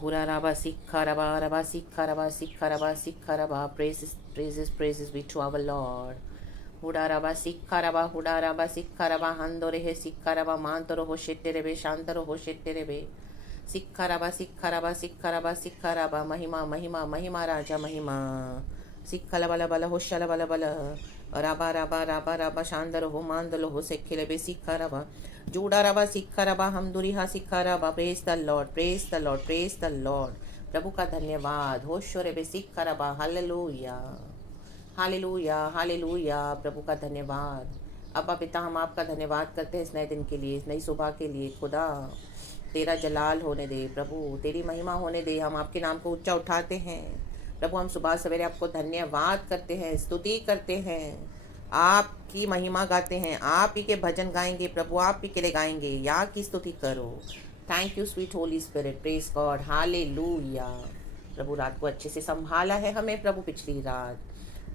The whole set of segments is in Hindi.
huraraba sikharaba raba sikharaba sikharaba sikharaba. Praises be to our Lord. Hudaraba sikharaba handorehe sikharaba mantoroho shetterebe shantoroho shetterebe. Sikharaba महिमा राजा महिमा. सिक्खला बला बला होशला बला बला. राबा शांदर हो मांदलो हो सेखिले सिक्खरबा. जूडा रबा सिक्खरबा हम दुरिहा सिक्खरबा. Praise the Lord. प्रभु का धन्यवाद. होशोरे बे सिक्खरबा. Hallelujah hallelujah. प्रभु का धन्यवाद. अब्बा पिता, हम आपका धन्यवाद करते हैं इस नए दिन के लिए, इस नई सुबह के लिए. खुदा, तेरा जलाल होने दे प्रभु, तेरी महिमा होने दे. हम आपके नाम को ऊंचा उठाते हैं प्रभु. हम सुबह सवेरे आपको धन्यवाद करते हैं, स्तुति करते हैं, आपकी महिमा गाते हैं. आप ही के भजन गाएंगे प्रभु, आप ही के लिए गाएंगे. या की स्तुति करो. Thank you sweet Holy Spirit. Praise God. Hallelujah. प्रभु रात को अच्छे से संभाला है हमें प्रभु, पिछली रात.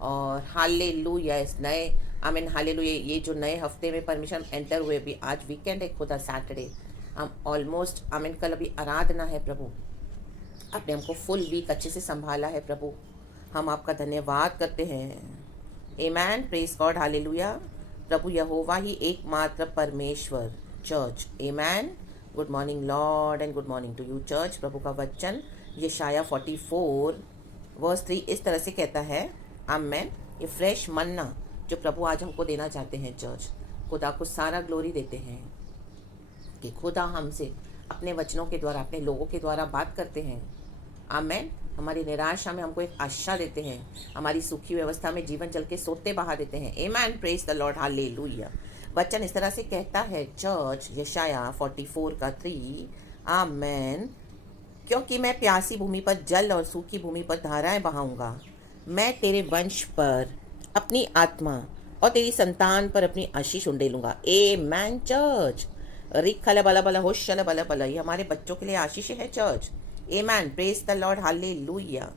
और हालेलुया इस नए हालेलुया ये जो नए हफ्ते में परमिशन एंटर हुए. भी आज वीकेंड है खुदा, सैटरडे. हम ऑलमोस्ट कल अभी आराधना है प्रभु. आपने हमको फुल वीक अच्छे से संभाला है प्रभु. हम आपका धन्यवाद करते हैं. आमेन. Praise God. हालेलुया. प्रभु यहोवा ही एकमात्र परमेश्वर. Church. Amen. Good morning Lord and good morning to you church. प्रभु का वचन यशाया 44 वर्स 3 इस तरह से कहता है. आमेन. ये फ्रेश मन्ना जो प्रभु आज हमको देना चाहते हैं चर्च. खुदा को सारा ग्लोरी देते हैं कि खुदा हमसे अपने वचनों के द्वारा, अपने लोगों के द्वारा बात करते हैं. आमेन. हमारी निराशा में हमको एक आशा देते हैं. हमारी सुखी व्यवस्था में जीवन चल के सोते बहा देते हैं. Amen. Praise the Lord. Hallelujah. वचन इस तरह से कहता है चर्च, यशाया 44 का 3. आमेन. क्योंकि मैं प्यासी भूमि पर जल और सूखी भूमि पर धाराएं बहाऊंगा. मैं तेरे वंश पर अपनी आत्मा और तेरी संतान पर अपनी आशीष उंडेलूंगा. आमेन चर्च. रिखला बला बला होशला बला बला. ये हमारे बच्चों के लिए आशीष है church. Amen. Praise the Lord. Hallelujah.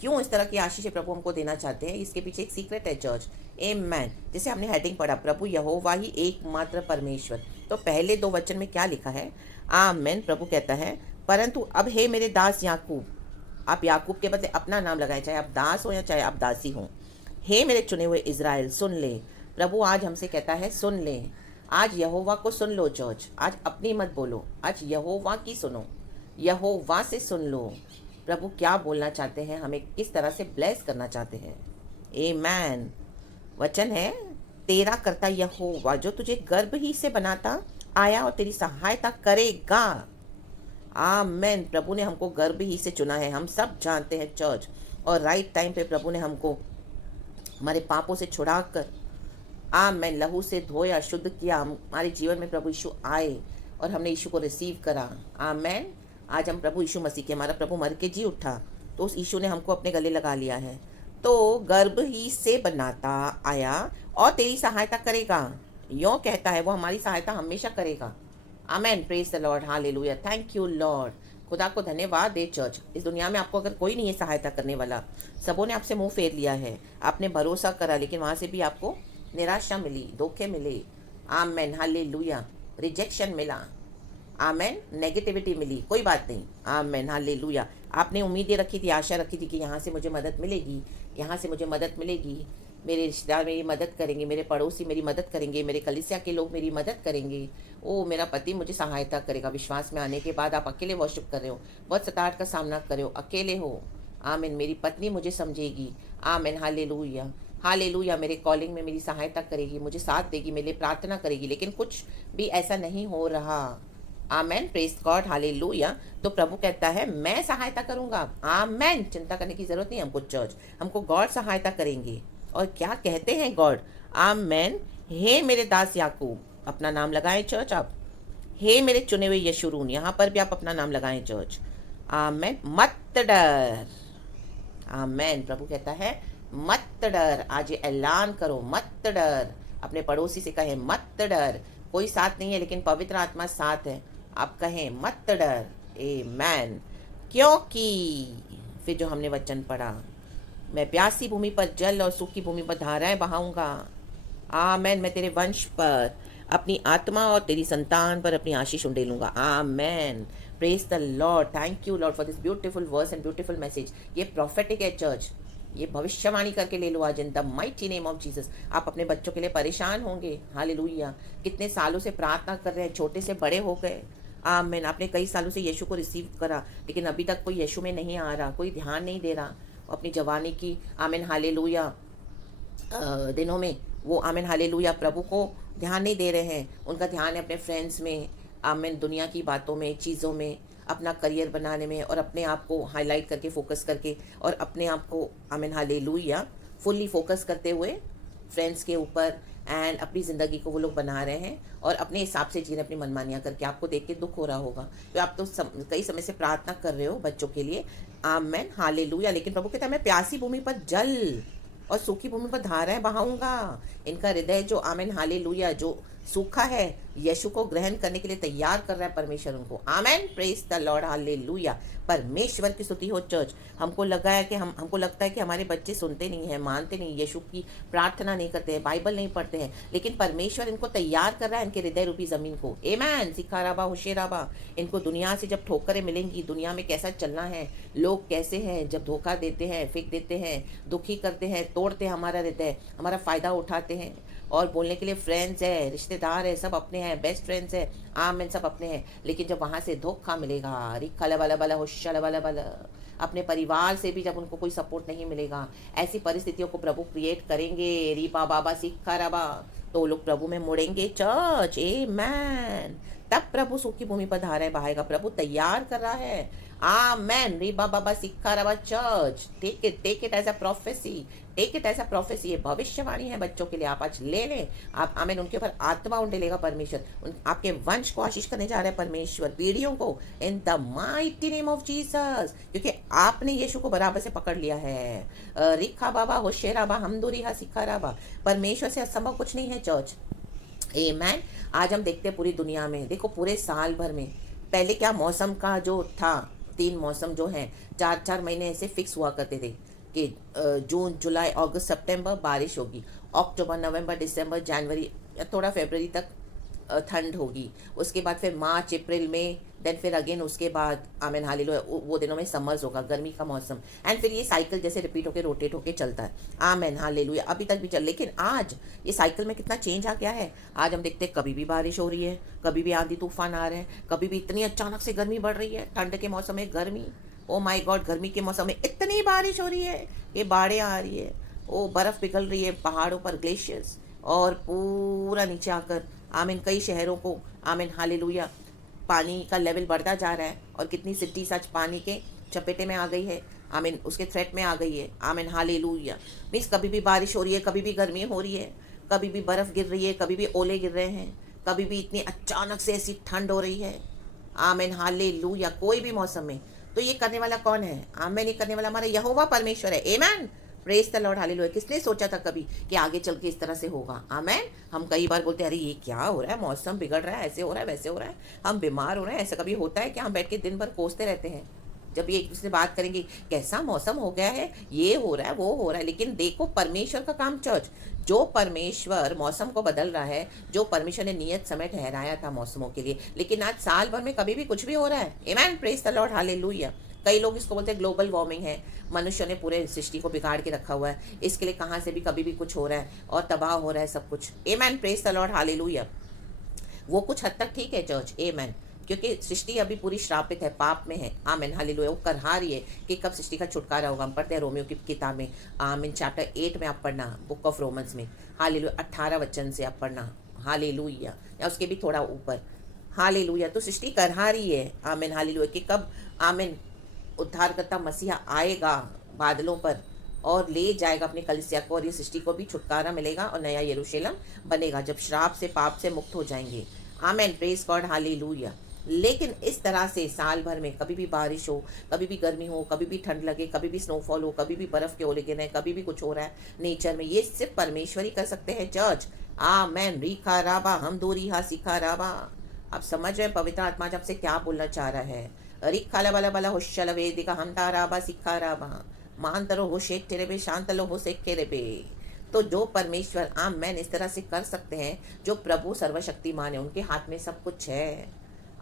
क्यों इस तरह की आशीष प्रभु हमको देना चाहते हैं, इसके पीछे एक सीक्रेट है चर्च. आमेन. जैसे हमने हेडिंग पढ़ा, प्रभु यहोवा ही एकमात्र परमेश्वर. तो पहले 2 वचन में क्या लिखा है. आमेन. प्रभु कहता है, परंतु अब हे मेरे दास याकूब. आप याकूब के बदले अपना नाम लगाए, चाहे आप दास हो या चाहे आप दासी हो. हे मेरे चुने हुए इज़राइल, सुन ले. प्रभु आज हमसे कहता है सुन ले. आज यहोवा को सुन लो चर्च. आज अपनी मत बोलो, आज यहोवा की सुनो. यहोवा से सुन लो. प्रभु क्या बोलना चाहते हैं, हमें किस तरह से ब्लेस करना चाहते हैं. आमेन. वचन है, तेरा करता यहोवा जो तुझे गर्भ ही से बनाता आया और तेरी सहायता करेगा. आमेन. प्रभु ने हमको गर्भ ही से चुना है, हम सब जानते हैं चर्च. और राइट टाइम पे प्रभु ने हमको हमारे पापों से छुड़ाकर आमेन लहू से धोया, शुद्ध किया. हमारे जीवन में प्रभु यीशु आए और हमने यीशु को रिसीव करा. आमेन. आज हम प्रभु यीशु मसीह के, हमारा प्रभु मर के जी उठा तो उस यीशु ने हमको अपने गले लगा लिया है. तो गर्भ ही से बनाता आया और तेरी सहायता करेगा. यों कहता है वो हमारी सहायता हमेशा करेगा. Amen. Praise the Lord. Hallelujah. Thank you Lord. खुदा को धन्यवाद दे चर्च. इस दुनिया में आपको अगर कोई नहीं है सहायता करने वाला, सबों ने आपसे मुंह फेर लिया है. आपने भरोसा करा लेकिन वहाँ से भी आपको निराशा मिली, धोखे मिले. आमेन. हालेलुया. रिजेक्शन मिला. आमेन. नेगेटिविटी मिली. कोई बात नहीं. आमेन. हालेलुया. आपने उम्मीदें रखी थी, आशा रखी थी कि यहाँ से मुझे मदद मिलेगी, यहाँ से मुझे मदद मिलेगी, मेरे रिश्तेदार मेरी मदद करेंगे, मेरे पड़ोसी मेरी मदद करेंगे, मेरे कलीसिया के लोग मेरी मदद करेंगे, ओ मेरा पति मुझे सहायता करेगा. विश्वास में आने के बाद आप अकेले वर्शिप कर रहे हो, बहुत सताहट का सामना कर रहे हो, अकेले हो. आमीन. मेरी पत्नी मुझे समझेगी. आमीन. हालेलुया. हालेलुया. मेरे कॉलिंग में मेरी सहायता करेगी, मुझे साथ देगी, मेरे लिए प्रार्थना करेगी. लेकिन कुछ भी ऐसा नहीं हो रहा. आमेन. Praise God. हालेलुया. तो प्रभु कहता है मैं सहायता करूंगा. आमेन. चिंता करने की जरूरत नहीं हमको चर्च, हमको गॉड सहायता करेंगे. और क्या कहते हैं गॉड. आमेन. हे मेरे दास याकूब, अपना नाम लगाएं चर्च आप. हे मेरे चुने हुए यशुरून, यहाँ पर भी आप अपना नाम लगाएं चर्च. आमेन. मत डर. आमेन. प्रभु कहता है मत डर. आज ये ऐलान करो, मत डर. अपने पड़ोसी से कहें मत डर. कोई साथ नहीं है लेकिन पवित्र आत्मा साथ है. आप कहें मत डर. आमेन. क्योंकि फिर जो हमने वचन पढ़ा, मैं प्यासी भूमि पर जल और सूखी भूमि पर धाराएं बहाऊंगा. आमेन. मैं तेरे वंश पर अपनी आत्मा और तेरी संतान पर अपनी आशीष उंडेलूंगा। Amen. Praise the Lord. Thank you Lord for this beautiful verse and beautiful message. ये प्रॉफिटिक है चर्च, ये भविष्यवाणी करके ले लो आज in the mighty name of Jesus. आप अपने बच्चों के लिए परेशान होंगे, हालेलुया। कितने सालों से प्रार्थना कर रहे हैं, छोटे से बड़े हो गए। आमीन। आपने कई सालों से यीशु को रिसीव करा, लेकिन अभी तक कोई यीशु में नहीं आ रहा, कोई ध्यान नहीं दे रहा अपनी जवानी की। आमीन हालेलुया दिनों में वो आमीन हालेलुया प्रभु को ध्यान नहीं दे रहे हैं। उनका ध्यान है अपने फ्रेंड्स में, आमीन दुनिया की बातों में, चीज़ों में, अपना करियर बनाने में, और अपने आप को हाईलाइट करके फोकस करके, और अपने आप को आमीन हालेलुया फुल्ली फोकस करते हुए फ्रेंड्स के ऊपर एंड अपनी ज़िंदगी को वो लोग बना रहे हैं और अपने हिसाब से जी रहे, अपनी मनमानियाँ करके। आपको देख के दुख हो रहा होगा, तो आप तो कई समय से प्रार्थना कर रहे हो बच्चों के लिए। आमीन हालेलुया। लेकिन प्रभु कहता है मैं प्यासी भूमि पर जल और सूखी भूमि पर धाराएं बहाऊंगा। इनका हृदय जो आमीन हालेलुया जो सूखा है, यीशु को ग्रहण करने के लिए तैयार कर रहा है परमेश्वर उनको। Amen. Praise the Lord hallelujah. परमेश्वर की स्तुति हो चर्च। हमको लगा है कि हमको लगता है कि हमारे बच्चे सुनते नहीं हैं, मानते नहीं, यीशु की प्रार्थना नहीं करते हैं, बाइबल नहीं पढ़ते हैं, लेकिन परमेश्वर इनको तैयार कर रहा है इनके हृदय रूपी जमीन को। आमेन। सिखाराबा होशेराबा। इनको दुनिया से जब ठोकरें मिलेंगी, दुनिया में कैसा चलना है, लोग कैसे हैं, जब धोखा देते हैं, फेंक देते हैं, दुखी करते हैं, तोड़ते हैं हमारा हृदय, हमारा फ़ायदा उठाते हैं, और बोलने के लिए फ्रेंड्स है, रिश्तेदार है, सब अपने हैं, बेस्ट फ्रेंड्स है, आमीन सब अपने हैं, लेकिन जब वहाँ से धोखा मिलेगा, रिखा वाला वाला होशा वाला वाला, अपने परिवार से भी जब उनको कोई सपोर्ट नहीं मिलेगा, ऐसी परिस्थितियों को प्रभु क्रिएट करेंगे, रीबा बाबा सिक्खा रबा, तो लोग प्रभु में मुड़ेंगे चर्च। आमेन। तब प्रभु सूखी भूमि पर धाराएं बहाएगा। प्रभु तैयार कर रहा है। आमेन। रीबा बाबा सिक्खा रबा church. Take it as a prophecy, take it as a prophecy. ये भविष्यवाणी है बच्चों के लिए, आप आज ले लें। आप आमीन। उनके ऊपर आत्मा उंडेलेगा परमेश्वर, आपके वंश को आशीष करने जा रहे हैं परमेश्वर, पीढ़ियों को, in the mighty name of Jesus, क्योंकि आपने यीशु को बराबर से पकड़ लिया है। रिखा बाबा होशेराबा हमदुरिहा सिखा राबा। परमेश्वर से असंभव कुछ नहीं है चर्च। आमेन। आज हम देखते हैं पूरी दुनिया में, देखो पूरे साल भर में पहले क्या मौसम का जो था, 3 मौसम जो हैं, 4-4 महीने ऐसे फिक्स हुआ करते थे कि जून जुलाई अगस्त सितंबर बारिश होगी, अक्टूबर नवंबर दिसंबर जनवरी या थोड़ा फरवरी तक ठंड होगी, उसके बाद फिर मार्च अप्रैल में, देन फिर अगेन उसके बाद आमीन हालेलुया वो दिनों में समर्स होगा, गर्मी का मौसम, एंड फिर ये साइकिल जैसे रिपीट होके रोटेट होके चलता है। आमीन हालेलुया। अभी तक भी चल, लेकिन आज ये साइकिल में कितना चेंज आ गया है। आज हम देखते हैं कभी भी बारिश हो रही है, कभी भी आंधी तूफान आ रहे हैं, कभी भी इतनी अचानक से गर्मी बढ़ रही है, ठंड के मौसम में गर्मी, ओ माय गॉड, गर्मी के मौसम में इतनी बारिश हो रही है, ये बाढ़ें आ रही है, ओ बर्फ़ पिघल रही है पहाड़ों पर, ग्लेशियर्स, और पूरा नीचे आकर आमीन कई शहरों को आमीन हालेलुया पानी का लेवल बढ़ता जा रहा है, और कितनी सिटीज आज पानी के चपेटे में आ गई है, आमीन उसके थ्रेट में आ गई है। आमीन हालेलुया। मीन्स कभी भी बारिश हो रही है, कभी भी गर्मी हो रही है, कभी भी बर्फ़ गिर रही है, कभी भी ओले गिर रहे हैं, कभी भी इतनी अचानक से ऐसी ठंड हो रही है। आमीन हालेलुया। कोई भी मौसम में, तो ये करने वाला कौन है? आमीन। ये करने वाला हमारा यहोवा परमेश्वर है। आमीन। Praise the Lord hallelujah. किसने सोचा था कभी कि आगे चल के इस तरह से होगा? आमीन। हम कई बार बोलते हैं अरे ये क्या हो रहा है, मौसम बिगड़ रहा है, ऐसे हो रहा है, वैसे हो रहा है, हम बीमार हो रहे हैं, ऐसा कभी होता है कि हम बैठ के दिन भर कोसते रहते हैं। जब ये एक दूसरे से बात करेंगे कैसा मौसम हो गया है, ये हो रहा है, वो हो रहा है, लेकिन देखो परमेश्वर का काम चर्च, जो परमेश्वर मौसम को बदल रहा है, जो परमेश्वर ने नियत समय ठहराया था मौसमों के लिए, लेकिन आज साल भर में कभी भी कुछ भी हो रहा है। आमीन। Praise the Lord hallelujah. कई लोग इसको बोलते हैं ग्लोबल वार्मिंग है, मनुष्य ने पूरे सृष्टि को बिगाड़ के रखा हुआ है, इसके लिए कहाँ से भी कभी भी कुछ हो रहा है और तबाह हो रहा है सब कुछ। आमीन। Praise the Lord hallelujah. वो कुछ हद तक ठीक है चर्च। आमीन। क्योंकि सृष्टि अभी पूरी श्रापित है, पाप में है। आमीन हालेलुया। वो करहा रही है कि कब सृष्टि का छुटकारा होगा। हम पढ़ते हैं रोमियो की किताब में, आमीन चैप्टर 8 में आप पढ़ना, बुक ऑफ रोमन्स में, हालेलुया 18 वचन से आप पढ़ना, हालेलुया, या उसके भी थोड़ा ऊपर, हालेलुया। तो सृष्टि करहा रही है, आमीन हालेलुया, कि कब आमीन उद्धारकर्ता मसीहा आएगा बादलों पर और ले जाएगा अपनी कलीसिया को, और ये सृष्टि को भी छुटकारा मिलेगा और नया यरूशलेम बनेगा, जब श्राप से पाप से मुक्त हो जाएंगे। आमीन। Praise God hallelujah. लेकिन इस तरह से साल भर में कभी भी बारिश हो, कभी भी गर्मी हो, कभी भी ठंड लगे, कभी भी स्नोफॉल हो, कभी भी बर्फ़ के ओले गिरे, कभी भी कुछ हो रहा है नेचर में, ये सिर्फ परमेश्वर ही कर सकते हैं चर्च। आमीन। रीखा राबा हम दूरी हा सिखा राबा। आप समझ रहे हैं पवित्र आत्मा जब से क्या बोलना चाह रहा है? रिखाला बला बला होशल वेदिका हम ताराबा सिखा राबा, मान तरो हो शेख तेरे बे, शांत लो हो सेखे रे बे। तो जो परमेश्वर आमेन इस तरह से कर सकते हैं, जो प्रभु सर्वशक्तिमान है, उनके हाथ में सब कुछ है।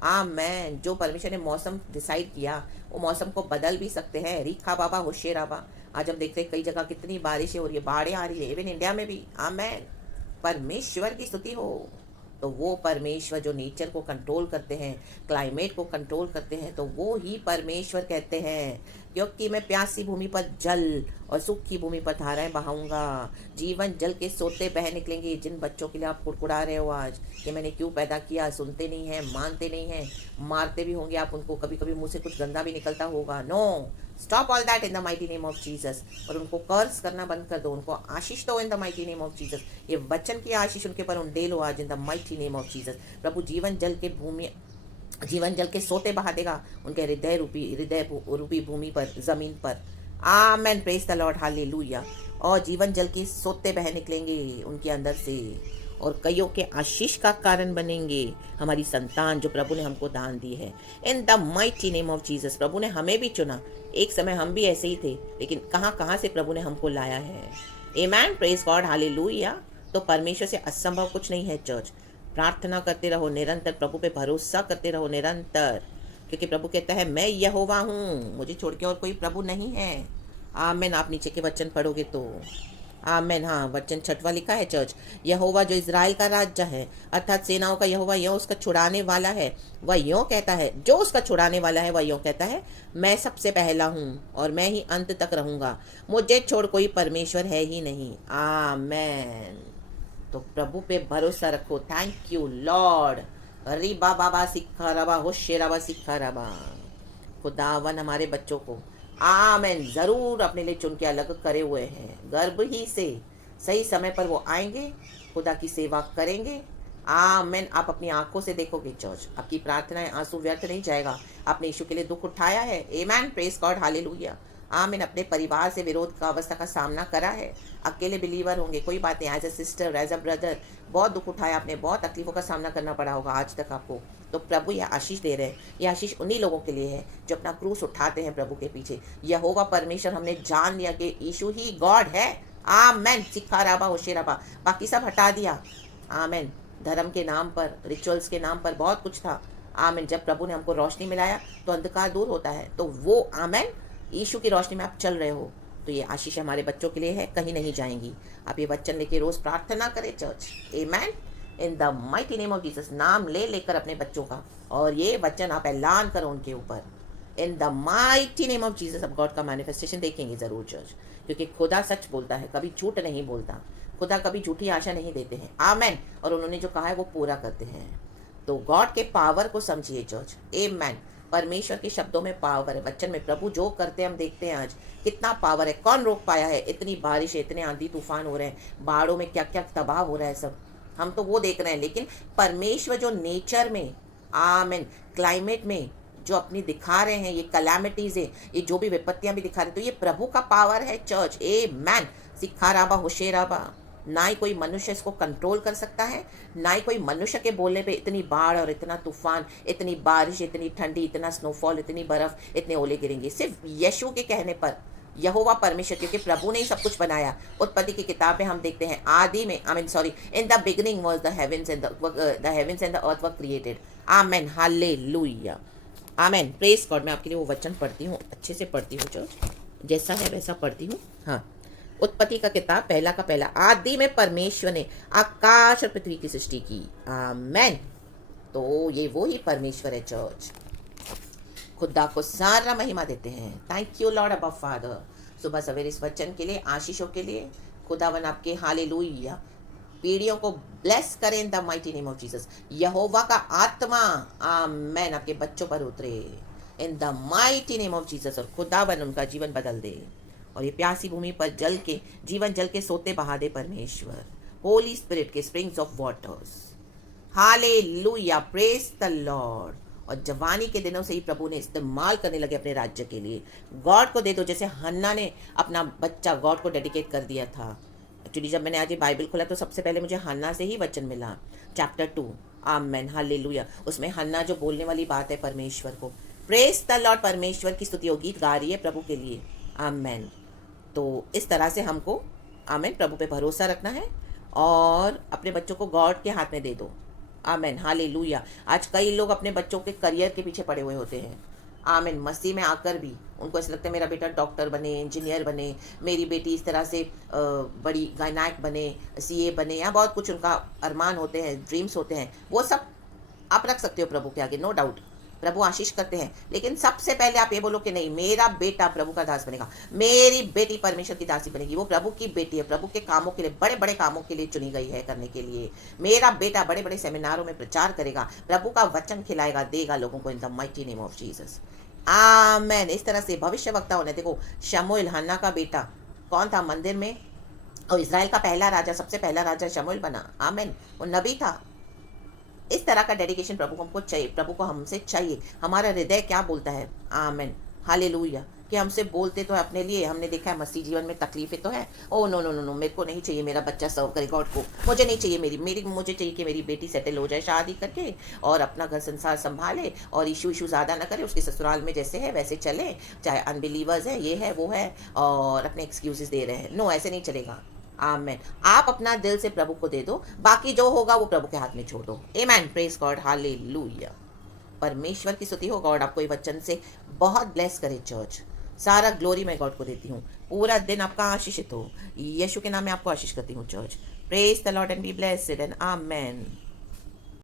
आमेन। जो परमेश्वर ने मौसम डिसाइड किया, वो मौसम को बदल भी सकते हैं। रीखा बाबा होशेराबा। आज हम देखते हैं कई जगह कितनी बारिशें हो रही है, बाढ़ें आ रही है, इवन इंडिया में भी। आमेन। परमेश्वर की स्तुति हो। तो वो परमेश्वर जो नेचर को कंट्रोल करते हैं, क्लाइमेट को कंट्रोल करते हैं, तो वो ही परमेश्वर कहते हैं। क्योंकि मैं प्यासी भूमि पर जल और सूखी भूमि पर धाराएं बहाऊंगा, जीवन जल के सोते बह निकलेंगे। जिन बच्चों के लिए आप कुड़कुड़ा रहे हो आज कि मैंने क्यों पैदा किया, सुनते नहीं हैं, मानते नहीं हैं, मारते भी होंगे आप उनको, कभी कभी मुंह से कुछ गंदा भी निकलता होगा। No, stop all that in the mighty name of Jesus. और उनको कर्स करना बंद कर दो, उनको आशीष दो in the mighty name of Jesus. ये वचन की आशीष उनके पर उंडेलो आज in the mighty name of Jesus. प्रभु जीवन जल के सोते बहा देगा उनके हृदय रूपी भूमि पर, जमीन पर। Amen. Praise the Lord, hallelujah. और जीवन जल के सोते बह निकलेंगे उनके अंदर से, और कईयों के आशीष का कारण बनेंगे हमारी संतान जो प्रभु ने हमको दान दी है। In the mighty name of Jesus. प्रभु ने हमें भी चुना, एक समय हम भी ऐसे ही थे, लेकिन कहाँ कहाँ से प्रभु ने हमको लाया है। आमेन। Praise God, hallelujah. तो परमेश्वर से असंभव कुछ नहीं है चर्च। प्रार्थना करते रहो निरंतर, प्रभु पे भरोसा करते रहो निरंतर, क्योंकि प्रभु कहता है मैं यहोवा हूँ, मुझे छोड़ के और कोई प्रभु नहीं है। आमेन। आप नीचे के वचन पढ़ोगे तो आमेन। हाँ, वचन 6वां लिखा है चर्च। यहोवा जो इज़राइल का राजा है, अर्थात सेनाओं का यहोवा यो उसका छुड़ाने वाला है, वह यो कहता है, जो उसका छुड़ाने वाला है वह यो कहता है, मैं सबसे पहला हूँ और मैं ही अंत तक रहूँगा, मुझे छोड़ कोई परमेश्वर है ही नहीं। आमेन। तो प्रभु पे भरोसा रखो। Thank you Lord. रिबा बाबा सिक्खा रबा होशेराबा सिक्खा रबा। खुदावन हमारे बच्चों को आमेन ज़रूर अपने लिए चुन के अलग करे हुए हैं। गर्भ ही से सही समय पर वो आएंगे, खुदा की सेवा करेंगे। आमेन। आप अपनी आंखों से देखोगे चर्च, आपकी प्रार्थनाएं आंसू व्यर्थ नहीं जाएगा। आपने यीशु के लिए दुख उठाया है। आमेन। Praise God, hallelujah. आमीन। अपने परिवार से विरोध का अवस्था का सामना करा है, अकेले बिलीवर होंगे, कोई बात नहीं। As a sister, as a brother, बहुत दुख उठाया आपने, बहुत तकलीफों का सामना करना पड़ा होगा आज तक आपको। तो प्रभु यह आशीष दे रहे हैं। यह आशीष उन्हीं लोगों के लिए है जो अपना क्रूस उठाते हैं प्रभु के पीछे। यहोवा परमेश्वर, हमने जान लिया कि यीशु ही गॉड है। आमेन। सिक्खा राबा होशेराबा, बाकी सब हटा दिया। आमेन। धर्म के नाम पर, रिचुअल्स के नाम पर बहुत कुछ था। आमेन। जब प्रभु ने हमको रोशनी मिलाया तो अंधकार दूर होता है। तो वो आमेन यीशु की रोशनी में आप चल रहे हो, तो ये आशीष हमारे बच्चों के लिए है, कहीं नहीं जाएंगी। आप ये वचन लेके रोज प्रार्थना करें church. Amen. In the mighty name of Jesus. नाम ले लेकर अपने बच्चों का, और ये वचन आप ऐलान करो उनके ऊपर। इन the mighty name of Jesus अब गॉड का मैनिफेस्टेशन देखेंगे ज़रूर चर्च, क्योंकि खुदा सच बोलता है, कभी झूठ नहीं बोलता। खुदा कभी झूठी आशा नहीं देते हैं। आमेन। और उन्होंने जो कहा है वो पूरा करते हैं। तो गॉड के पावर को समझिए चर्च। आमेन। परमेश्वर के शब्दों में पावर है, वचन में। प्रभु जो करते हैं हम देखते हैं आज कितना पावर है। कौन रोक पाया है? इतनी बारिश है, इतने आंधी तूफान हो रहे हैं, बाढ़ों में क्या क्या तबाह हो रहा है सब, हम तो वो देख रहे हैं। लेकिन परमेश्वर जो नेचर में, आमीन, क्लाइमेट में जो अपनी दिखा रहे हैं, ये कलामिटीज़ है, ये जो भी विपत्तियां भी दिखा रहे हैं, तो ये प्रभु का पावर है चर्च। आमीन। सिक्खा राबा होशेराबा। ना ही कोई मनुष्य इसको कंट्रोल कर सकता है, ना ही कोई मनुष्य के बोलने पे इतनी बाढ़ और इतना तूफान, इतनी बारिश, इतनी ठंडी, इतना स्नोफॉल, इतनी बर्फ, इतने ओले गिरेंगे सिर्फ यीशु के कहने पर। यहोवा परमेश्वर, क्योंकि प्रभु ने ही सब कुछ बनाया। उत्पत्ति की किताब में हम देखते हैं, आदि में, in the beginning was the heavens and the earth were created. Amen. Hallelujah. Amen. Praise God. मैं आपके लिए वो वचन पढ़ती हूँ, अच्छे से पढ़ती हूँ चर्च, जैसा है वैसा पढ़ती हूँ। हाँ, उत्पत्ति का किताब पहला का पहला। आदि में परमेश्वर ने आकाश और पृथ्वी की सृष्टि की। आमेन। तो ये वो ही परमेश्वर है चर्च। खुदा को सारा महिमा देते हैं। थैंक यू लॉर्ड अबा फादर, सुबह सवेरे इस वचन के लिए, आशीषों के लिए। खुदावन आपके हालेलुया पीढ़ियों को ब्लेस करें in the mighty name of Jesus. यहोवा का आत्मा आमेन आपके बच्चों पर उतरे in the mighty name of Jesus, और खुदावन उनका जीवन बदल दे, और ये प्यासी भूमि पर जीवन जल के सोते बहा दे परमेश्वर। होली स्पिरिट के springs of waters. Hallelujah. Praise the Lord. और जवानी के दिनों से ही प्रभु ने इस्तेमाल करने लगे अपने राज्य के लिए। गॉड को दे दो, जैसे हन्ना ने अपना बच्चा गॉड को डेडिकेट कर दिया था। एक्चुअली जब मैंने आज ये बाइबल खोला तो सबसे पहले मुझे हन्ना से ही वचन मिला, चैप्टर 2। आमेन। हालेलुया। उसमें हन्ना जो बोलने वाली बात है परमेश्वर को, प्रेज द लॉर्ड, परमेश्वर की स्तुति, गीत गा रही है प्रभु के लिए। आमेन। तो इस तरह से हमको आमेन। प्रभु पे भरोसा रखना है और अपने बच्चों को गॉड के हाथ में दे दो। आमेन, हालेलुया। आज कई लोग अपने बच्चों के करियर के पीछे पड़े हुए होते हैं। आमीन। मसीह में आकर भी उनको ऐसा लगता है मेरा बेटा डॉक्टर बने, इंजीनियर बने, मेरी बेटी इस तरह से बड़ी गायनाक बने, सीए बने, या बहुत कुछ उनका अरमान होते हैं, ड्रीम्स होते हैं। वो सब आप रख सकते हो प्रभु के आगे, नो डाउट। प्रभु आशीष करते हैं, लेकिन सबसे पहले आप ये बोलो कि नहीं, मेरा बेटा प्रभु का दास बनेगा, मेरी बेटी परमेश्वर की दासी बनेगी। वो प्रभु की बेटी है, प्रभु के कामों के लिए, बड़े बड़े कामों के लिए चुनी गई है करने के लिए। मेरा बेटा बड़े बड़े सेमिनारों में प्रचार करेगा, प्रभु का वचन खिलाएगा, देगा लोगों को, in the mighty name of Jesus. Amen. इस तरह से भविष्य वक्ता होने, देखो शमूएल हन्ना का बेटा कौन था मंदिर में, और इज़राइल का पहला राजा, सबसे पहला राजा शमूएल बना। आमेन, वो नबी था। इस तरह का डेडिकेशन प्रभु को हमको चाहिए, प्रभु को हमसे चाहिए। हमारा हृदय क्या बोलता है, आमेन, हालेलुया, कि हमसे बोलते तो है अपने लिए। हमने देखा है मसीह जीवन में तकलीफें तो है, oh no no no no, मेरे को नहीं चाहिए मेरा बच्चा सर्व करे गॉड को, मुझे नहीं चाहिए मुझे चाहिए कि मेरी बेटी सेटल हो जाए शादी करके और अपना घर संसार संभाले और इशू ज़्यादा ना करे, उसके ससुराल में जैसे है वैसे चले, चाहे अनबिलीवर्स है, ये है वो है, और अपने एक्सक्यूजेस दे रहे हैं। नो, ऐसे नहीं चलेगा। आमेन। आप अपना दिल से प्रभु को दे दो, बाकी जो होगा वो प्रभु के हाथ में छोड़ दो। आमेन, प्रेज गॉड, हालेलुया। परमेश्वर की स्तुति हो। गॉड आपको ये वचन से बहुत ब्लेस करे चर्च। सारा ग्लोरी मैं गॉड को देती हूँ। पूरा दिन आपका आशीषित हो। यीशु के नाम में आपको आशीष करती हूँ church. Praise the Lord and be blessed and amen.